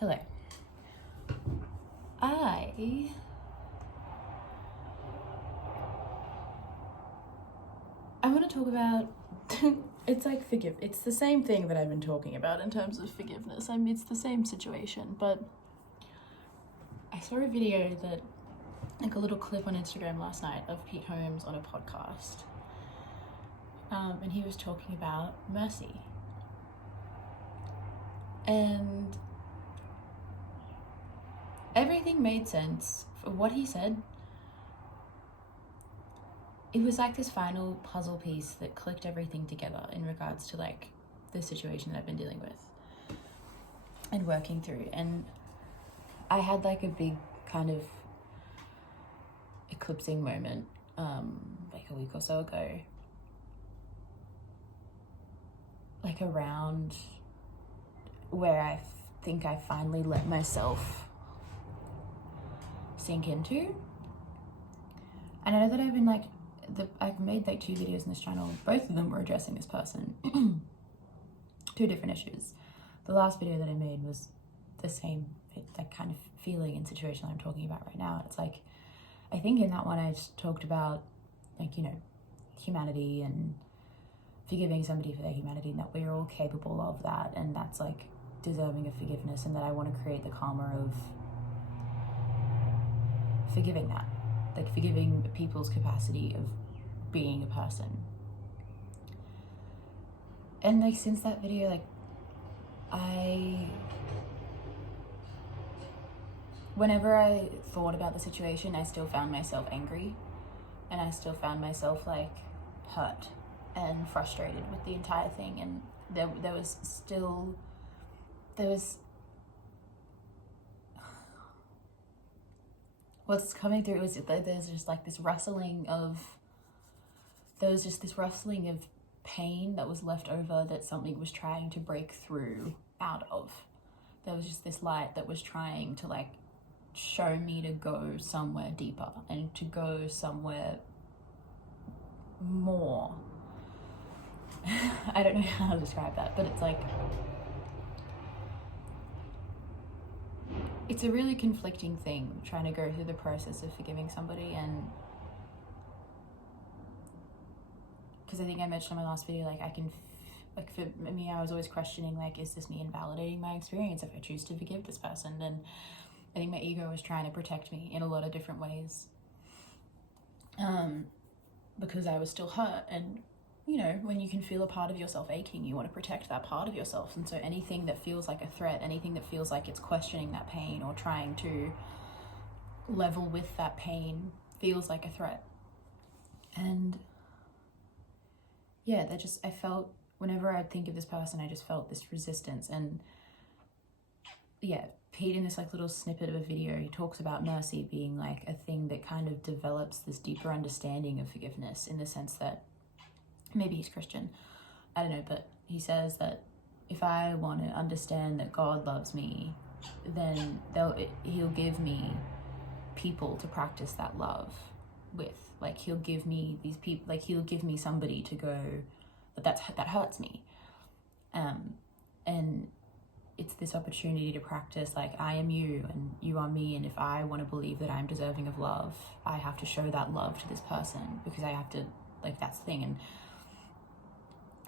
Hello. I want to talk about it's like it's the same thing that I've been talking about in terms of forgiveness. I mean, it's the same situation, but I saw a video that, like a little clip on Instagram last night of Pete Holmes on a podcast, and he was talking about mercy, and everything made sense for what he said. It was like this final puzzle piece that clicked everything together in regards to like the situation that I've been dealing with and working through. And I had like a big kind of eclipsing moment like a week or so ago, like around where I think I finally let myself sink into. And I know that I've been like, I've made like 2 videos in this channel. Both of them were addressing this person. 2 different issues. The last video that I made was the same like kind of feeling and situation that I'm talking about right now. It's like, I think in that one I just talked about like, you know, humanity and forgiving somebody for their humanity, and that we're all capable of that, and that's like deserving of forgiveness, and that I want to create the karma of forgiving that, like forgiving people's capacity of being a person. And like since that video, like whenever I thought about the situation, I still found myself angry, and I still found myself like hurt and frustrated with the entire thing. And there was what's coming through was there's just like this rustling of pain that was left over, that something was trying to break through out of. There was just this light that was trying to like show me to go somewhere deeper and to go somewhere more. I don't know how to describe that, but it's like, it's a really conflicting thing trying to go through the process of forgiving somebody. And because I think I mentioned in my last video, like like for me, I was always questioning, like, is this me invalidating my experience if I choose to forgive this person? And I think my ego was trying to protect me in a lot of different ways, because I was still hurt. And you know, when you can feel a part of yourself aching, you want to protect that part of yourself. And so anything that feels like a threat, anything that feels like it's questioning that pain or trying to level with that pain, feels like a threat. And yeah, I felt, whenever I'd think of this person, I just felt this resistance. And yeah, Pete, in this like little snippet of a video, he talks about mercy being like a thing that kind of develops this deeper understanding of forgiveness, in the sense that, maybe he's Christian, I don't know, but he says that if I want to understand that God loves me, then he'll give me people to practice that love with. Like he'll give me these people, like he'll give me somebody to go, that hurts me. And it's this opportunity to practice, like, I am you and you are me, and if I want to believe that I'm deserving of love, I have to show that love to this person, because I have to, like, that's the thing. And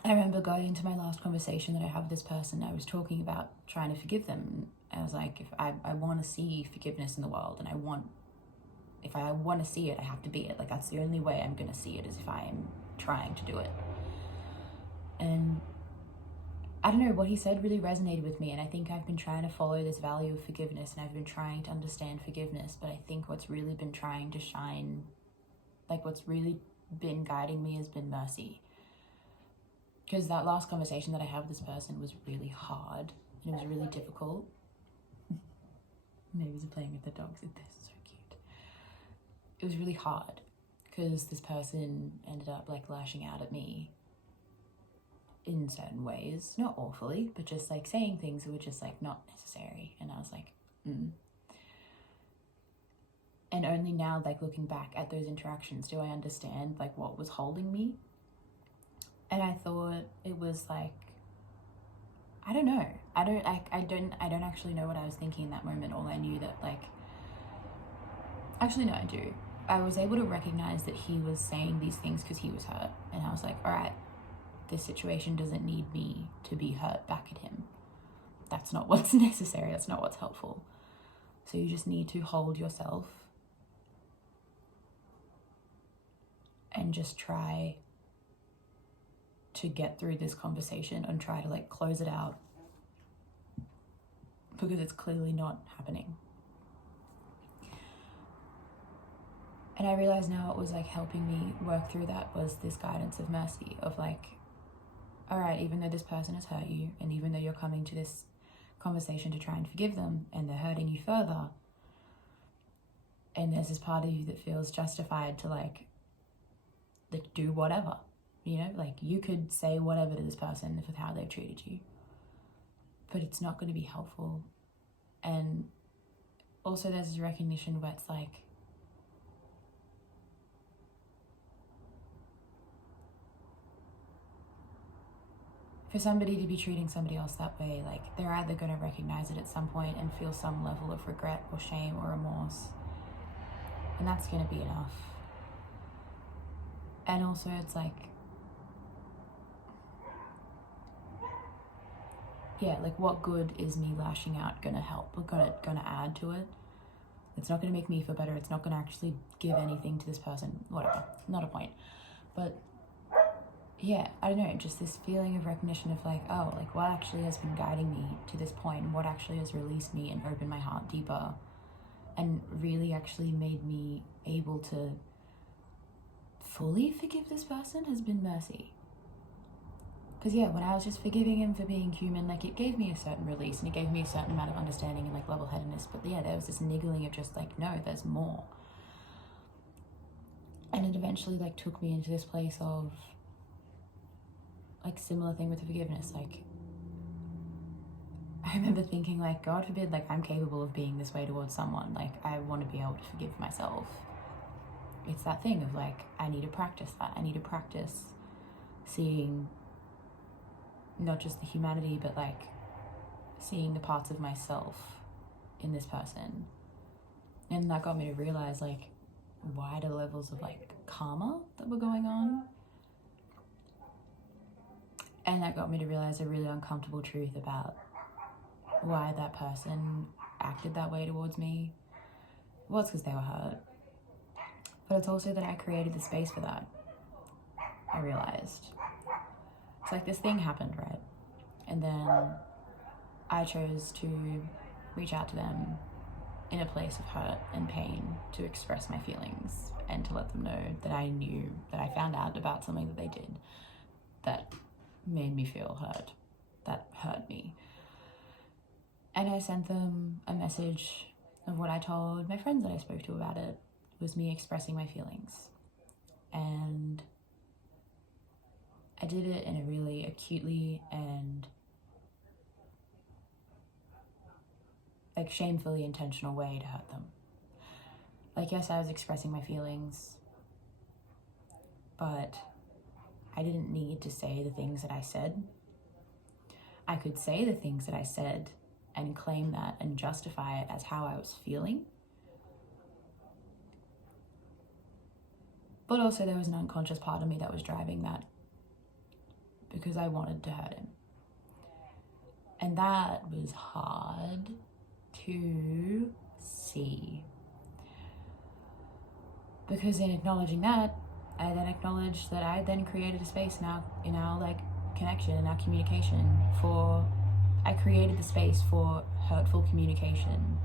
I remember going into my last conversation that I had with this person, I was talking about trying to forgive them. I was like, if I want to see forgiveness in the world, and if I want to see it, I have to be it. Like, that's the only way I'm going to see it, is if I am trying to do it. And I don't know, what he said really resonated with me. And I think I've been trying to follow this value of forgiveness, and I've been trying to understand forgiveness. But I think what's really been trying to shine, like what's really been guiding me, has been mercy. Because that last conversation that I had with this person was really hard, and it was really difficult. Neighbors are playing with the dogs. They're so cute. It was really hard because this person ended up like lashing out at me in certain ways, not awfully, but just like saying things that were just like not necessary. And I was like, And only now, like looking back at those interactions, do I understand like what was holding me. And I thought it was like, I don't know, I don't actually know what I was thinking in that moment. All I knew that, like, actually no, I do. I was able to recognize that he was saying these things because he was hurt, and I was like, all right, this situation doesn't need me to be hurt back at him. That's not what's necessary. That's not what's helpful. So you just need to hold yourself and just try to get through this conversation and try to, like, close it out, because it's clearly not happening. And I realize now what was, like, helping me work through that was this guidance of mercy, of, like, all right, even though this person has hurt you, and even though you're coming to this conversation to try and forgive them, and they're hurting you further, and there's this part of you that feels justified to, like do whatever, you know, like, you could say whatever to this person with how they've treated you, but it's not going to be helpful. And also there's this recognition where it's like, for somebody to be treating somebody else that way, like, they're either going to recognize it at some point and feel some level of regret or shame or remorse, and that's going to be enough. And also it's like, yeah, like, what good is me lashing out gonna help or gonna add to it? It's not gonna make me feel better. It's not gonna actually give anything to this person. Whatever, not a point. But yeah, I don't know, just this feeling of recognition of, like, oh, like, what actually has been guiding me to this point, what actually has released me and opened my heart deeper and really actually made me able to fully forgive this person has been mercy. Because yeah, when I was just forgiving him for being human, like, it gave me a certain release and it gave me a certain amount of understanding and, like, level-headedness. But yeah, there was this niggling of just, like, no, there's more. And it eventually, like, took me into this place of, like, similar thing with the forgiveness. Like, I remember thinking, like, God forbid, like, I'm capable of being this way towards someone. Like, I want to be able to forgive myself. It's that thing of, like, I need to practice that. I need to practice seeing not just the humanity, but, like, seeing the parts of myself in this person. And that got me to realize, like, wider levels of, like, karma that were going on. And that got me to realize a really uncomfortable truth about why that person acted that way towards me. Well, it's because they were hurt, but it's also that I created the space for that. I realized it's like, this thing happened, right? And then I chose to reach out to them in a place of hurt and pain to express my feelings and to let them know that I knew, that I found out about something that they did that made me feel hurt, that hurt me. And I sent them a message of what I told my friends that I spoke to about it. It was me expressing my feelings. And I did it in a really acutely and, like, shamefully intentional way to hurt them. Like, yes, I was expressing my feelings, but I didn't need to say the things that I said. I could say the things that I said and claim that and justify it as how I was feeling. But also there was an unconscious part of me that was driving that because I wanted to hurt him. And that was hard to see. Because in acknowledging that, I then acknowledged that I then created a space now in our, like, connection, in our communication I created the space for hurtful communication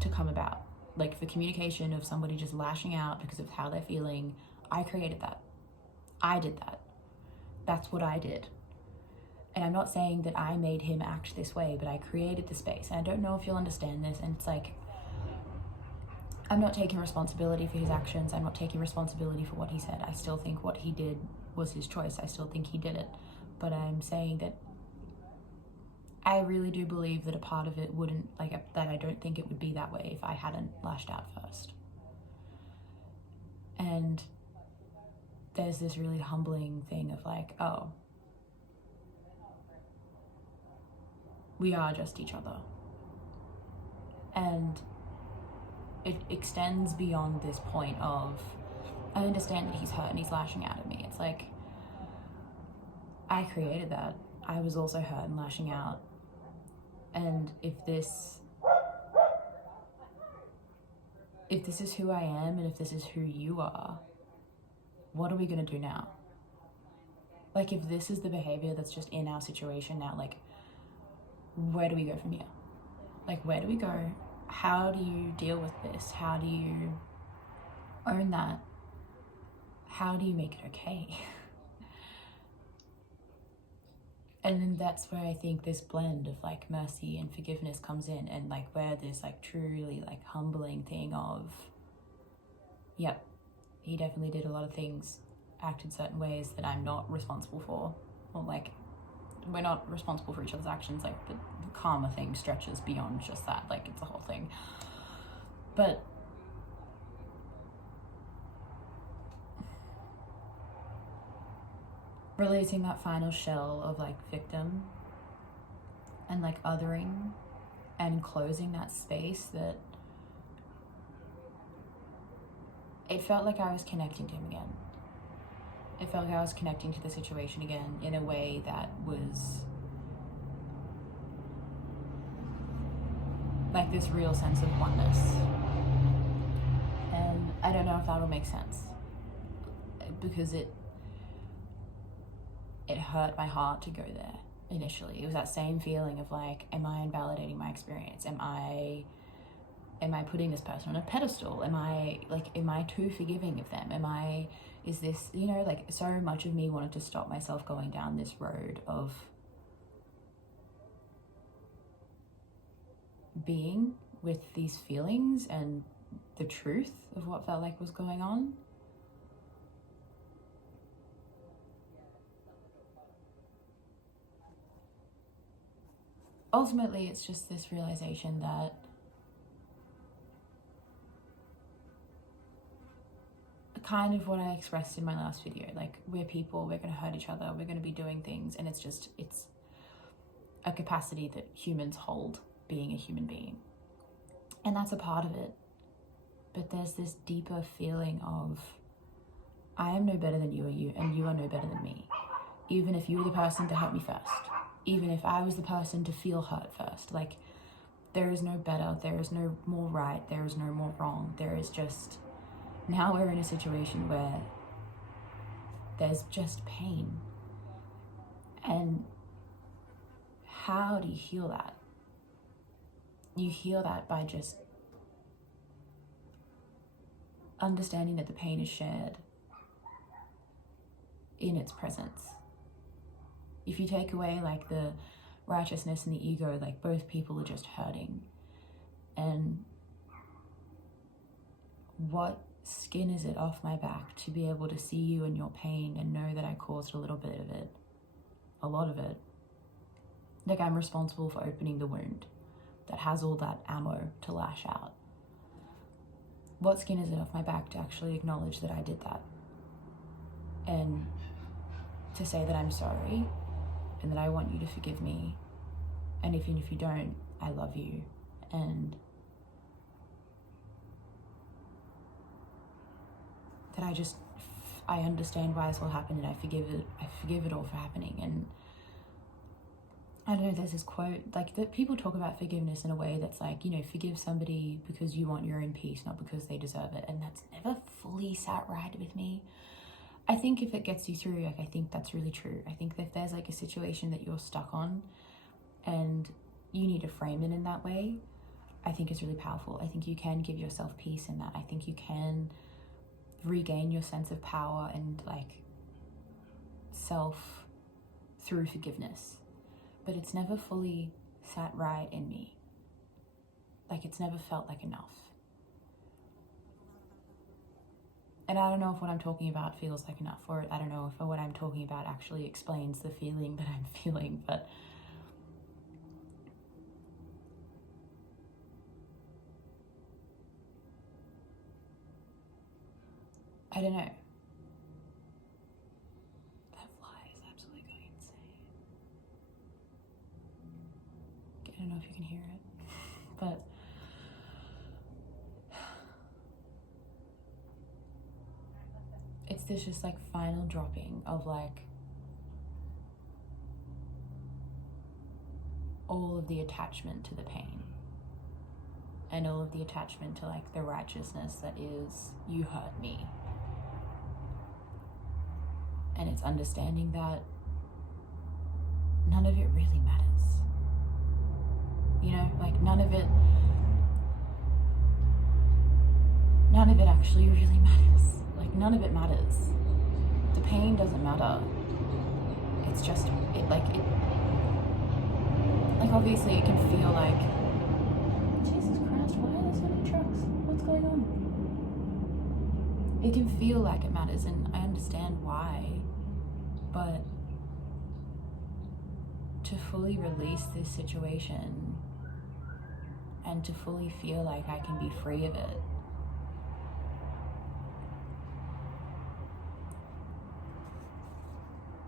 to come about. Like, for communication of somebody just lashing out because of how they're feeling, I created that. I did that. That's what I did. And I'm not saying that I made him act this way, but I created the space. And I don't know if you'll understand this. And it's like, I'm not taking responsibility for his actions. I'm not taking responsibility for what he said. I still think what he did was his choice. I still think he did it. But I'm saying that I really do believe that a part of it wouldn't, like, that I don't think it would be that way if I hadn't lashed out first. And there's this really humbling thing of, like, oh, we are just each other. And it extends beyond this point of, I understand that he's hurt and he's lashing out at me. It's like, I created that. I was also hurt and lashing out. And if this is who I am, and if this is who you are, what are we gonna do now? Like, if this is the behavior that's just in our situation now, like, where do we go from here? Like, where do we go? How do you deal with this? How do you own that? How do you make it okay? And then that's where I think this blend of like mercy and forgiveness comes in, and like where this like truly like humbling thing of, yep, he definitely did a lot of things, acted certain ways that I'm not responsible for, or like we're not responsible for each other's actions. Like the karma thing stretches beyond just that, like it's a whole thing. But releasing that final shell of like victim and like othering and closing that space, that it felt like I was connecting to him again. It felt like I was connecting to the situation again in a way that was like this real sense of oneness. And I don't know if that'll make sense, because it hurt my heart to go there initially. It was that same feeling of like, am I invalidating my experience? Am I putting this person on a pedestal? Am I too forgiving of them? Is this, you know, like so much of me wanted to stop myself going down this road of being with these feelings and the truth of what felt like was going on. Ultimately, it's just this realization that kind of what I expressed in my last video, like we're people, we're going to hurt each other, we're going to be doing things, and it's a capacity that humans hold, being a human being. And that's a part of it. But there's this deeper feeling of, I am no better than you, and you are no better than me. Even if you were the person to hurt me first, even if I was the person to feel hurt first, like there is no better, there is no more right, there is no more wrong. There is just, now we're in a situation where there's just pain. And how do you heal that? You heal that by just understanding that the pain is shared in its presence. If you take away like the righteousness and the ego, like both people are just hurting. And what skin is it off my back to be able to see you and your pain and know that I caused a little bit of it, a lot of it. Like I'm responsible for opening the wound that has all that ammo to lash out. What skin is it off my back to actually acknowledge that I did that? And to say that I'm sorry and that I want you to forgive me. And even if you don't, I love you. And that I understand why this all happened, and I forgive it all for happening. And I don't know, there's this quote, like that people talk about forgiveness in a way that's like, you know, forgive somebody because you want your own peace, not because they deserve it. And that's never fully sat right with me. I think if it gets you through, like I think that's really true. I think that if there's like a situation that you're stuck on and you need to frame it in that way, I think it's really powerful. I think you can give yourself peace in that. I think you can regain your sense of power and like self through forgiveness. But it's never fully sat right in me. Like it's never felt like enough. And I don't know if what I'm talking about feels like enough, or I don't know if what I'm talking about actually explains the feeling that I'm feeling, but I don't know. That fly is absolutely going insane. if you can hear it, but it's this just like final dropping of like all of the attachment to the pain and all of the attachment to like the righteousness that is, you hurt me. And it's understanding that none of it really matters. You know, like none of it actually really matters. Like none of it matters. The pain doesn't matter. It's just, like obviously it can feel like, Jesus Christ, why are there so many trucks? What's going on? It can feel like it matters, and I understand why, but to fully release this situation and to fully feel like I can be free of it,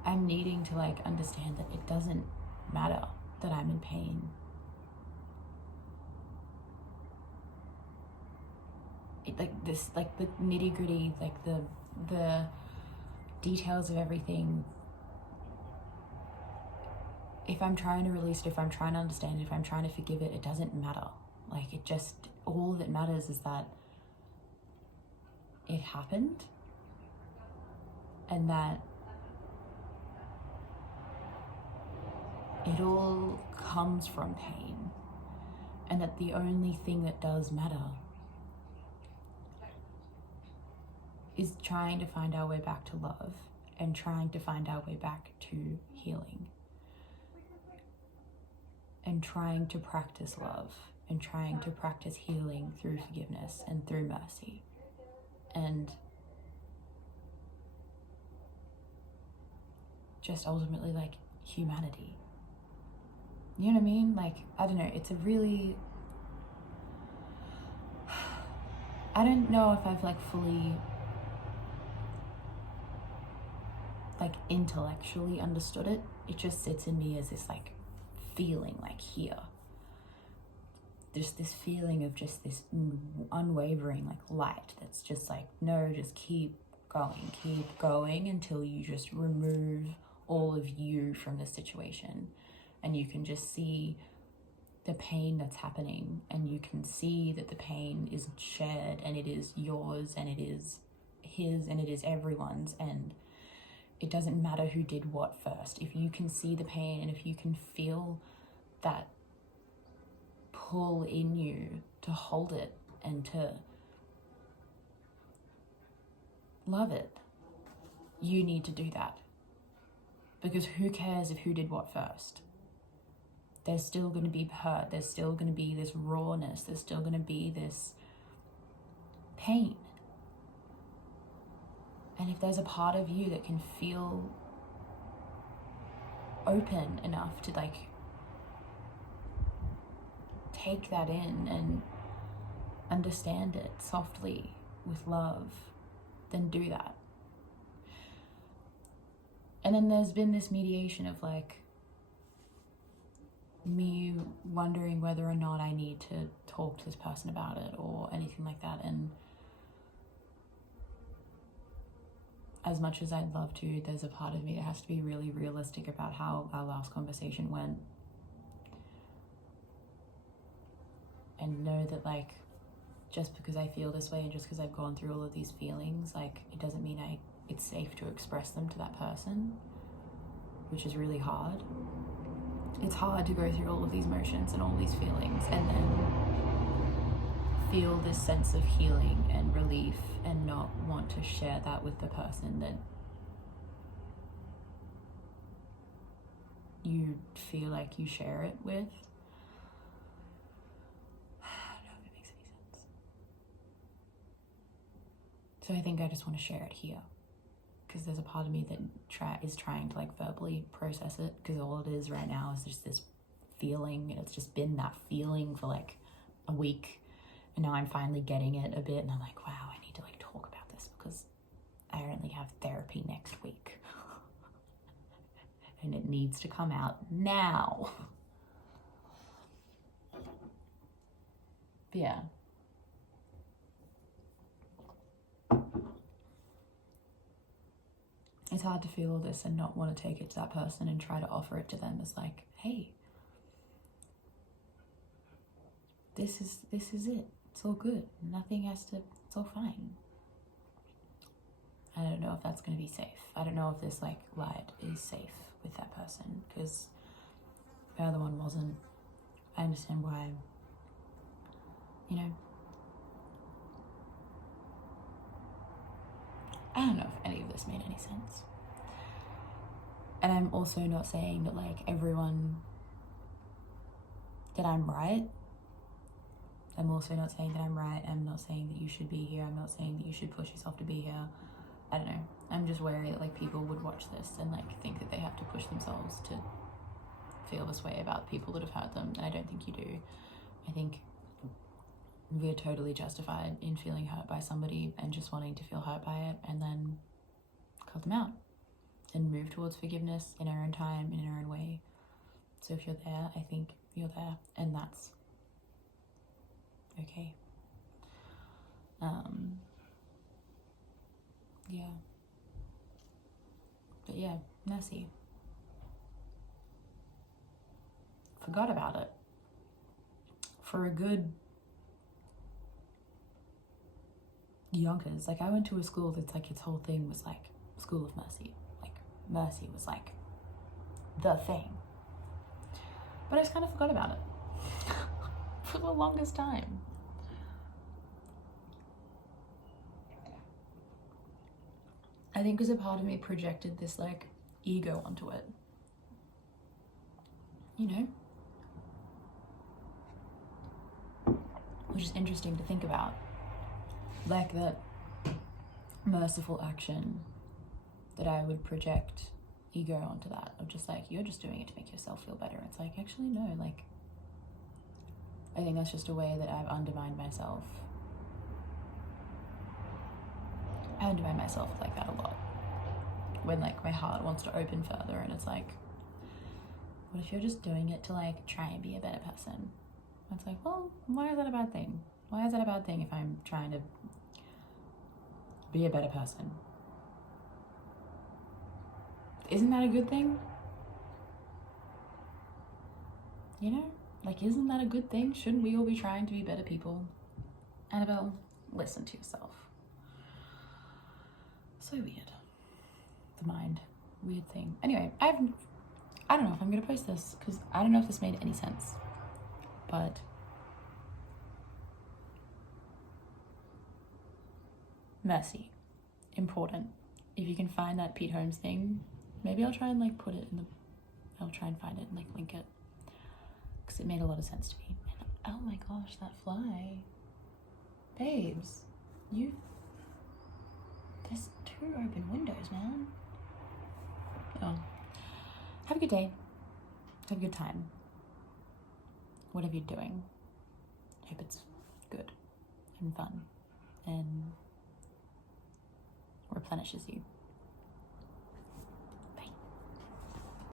I'm needing to like understand that it doesn't matter that I'm in pain. It, like this, like the nitty gritty, like the details of everything. If I'm trying to release it, if I'm trying to understand it, if I'm trying to forgive it, it doesn't matter. Like it just, all that matters is that it happened and that it all comes from pain, and that the only thing that does matter is trying to find our way back to love and trying to find our way back to healing and trying to practice love and trying to practice healing through forgiveness and through mercy and just ultimately like humanity. You know what I mean? Like, I don't know, it's a really, I don't know if I've like fully like intellectually understood it. It just sits in me as this like feeling, like here. Just this feeling of just this unwavering like light that's just like, no, just keep going until you just remove all of you from the situation. And you can just see the pain that's happening, and you can see that the pain is shared and it is yours and it is his and it is everyone's, and it doesn't matter who did what first. If you can see the pain and if you can feel that pull in you to hold it and to love it, you need to do that. Because who cares if who did what first? There's still going to be hurt. There's still going to be this rawness. There's still going to be this pain. And if there's a part of you that can feel open enough to like take that in and understand it softly with love, then do that. And then there's been this mediation of like me wondering whether or not I need to talk to this person about it or anything like that. And as much as I'd love to, there's a part of me that has to be really realistic about how our last conversation went. And know that like, just because I feel this way and just because I've gone through all of these feelings, like it doesn't mean it's safe to express them to that person, which is really hard. It's hard to go through all of these emotions and all these feelings and then feel this sense of healing and relief and not want to share that with the person that you feel like you share it with. I don't know if it makes any sense. So I think I just want to share it here, because there's a part of me that is trying to like verbally process it, because all it is right now is just this feeling, and it's just been that feeling for like a week, and now I'm finally getting it a bit, and I'm like, wow, I need to like talk about this because I only have therapy next week and it needs to come out now. But yeah. It's hard to feel all this and not want to take it to that person and try to offer it to them as like, hey, this is it. It's all good. Nothing has to, it's all fine. I don't know if that's going to be safe. I don't know if this like light is safe with that person, because the other one wasn't. I understand why, you know. I don't know if any of this made any sense. And I'm also not saying that like everyone, that I'm right. I'm also not saying that I'm right. I'm not saying that you should be here. I'm not saying that you should push yourself to be here. I don't know. I'm just wary that like people would watch this and like think that they have to push themselves to feel this way about people that have hurt them. And I don't think you do. I think we're totally justified in feeling hurt by somebody and just wanting to feel hurt by it, and then cut them out and move towards forgiveness in our own time, in our own way. So if you're there, I think you're there, and that's okay. Yeah. But yeah, messy. Forgot about it for a good yonkers. Like I went to a school that's like its whole thing was like School of Mercy. Like mercy was like the thing. But I just kind of forgot about it for the longest time. I think because a part of me projected this like ego onto it. You know? Which is interesting to think about. Like that merciful action that I would project ego onto that, of just like, you're just doing it to make yourself feel better. It's like, actually no, like I think that's just a way that I've undermined myself. I undermine myself like that a lot. When like my heart wants to open further and it's like, what if you're just doing it to like try and be a better person? It's like, well, why is that a bad thing? Why is that a bad thing if I'm trying to be a better person? Isn't that a good thing? You know? Like, isn't that a good thing? Shouldn't we all be trying to be better people? Annabelle, listen to yourself. So weird. The mind. Weird thing. Anyway, I don't know if I'm gonna post this because I don't know if this made any sense. But mercy. Important. If you can find that Pete Holmes thing, maybe I'll try and like put it in the, I'll try and find it and like link it, because it made a lot of sense to me. And oh my gosh, that fly. Babes, there's 2 open windows, man. Oh. Have a good day. Have a good time. Whatever you're doing. Hope it's good and fun and replenishes you.